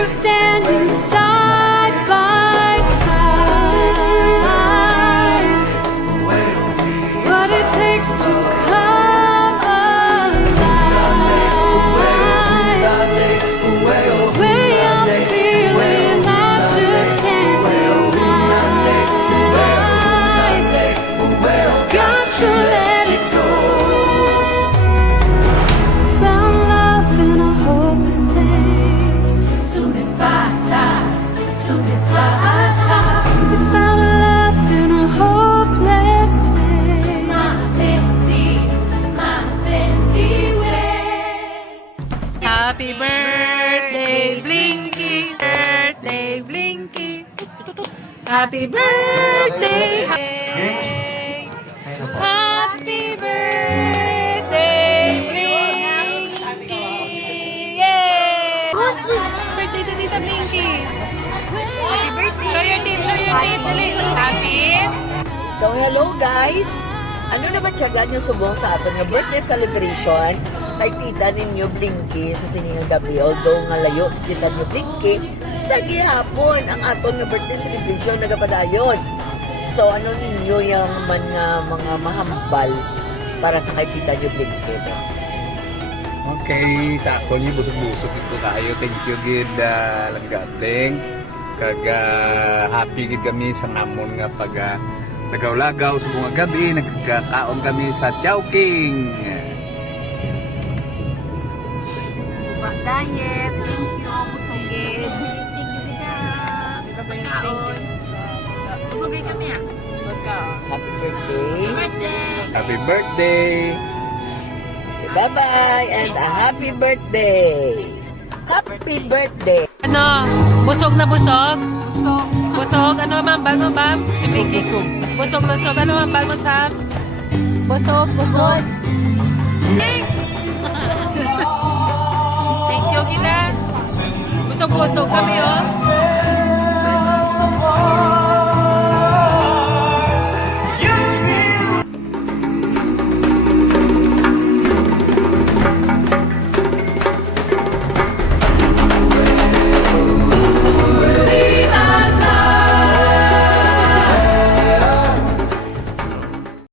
we're standing side by side. What it takes to come alive. The way I'm feeling, I just can't deny. Got to let it go. Found love in a hopeless place. To be We found love in a hopeless place. Happy birthday, Blinky! Birthday, Blinky! Happy birthday! Happy birthday, Blinky! Yay! Birthday to Tita Blinky! Happy birthday! Show your teeth, dali! Happy! So hello guys! Ano naman tiyaga nyo subong sa aton nga birthday celebration kay tita ninyo Blinky sa siningang gabi. Although nga layo sa tita ninyo Blinky, sa gihapon ang aton nga birthday celebration nagapadayon. So ano ninyo yung mga mahambal para sa kay tita ninyo Blinky? Okay, sa ako ni busog-busog ito tayo. Thank you gid Langgatling. Kag happy gid kami sa namon nga pag nagaw-lagaw sa mga gabi, nagkakaon kami sa Chowking. Diet, thank you, musugid. Thank you, Kaon. Musugid kami Happy birthday! Happy birthday! Bye-bye and a happy birthday! Happy birthday! Ano? Busog na busog? Busog? Ano ma'am? Bal mo ma'am? Busog. Ano ma'am? Bal mo Sam? Busog. Thank you kita. Busog kami oh.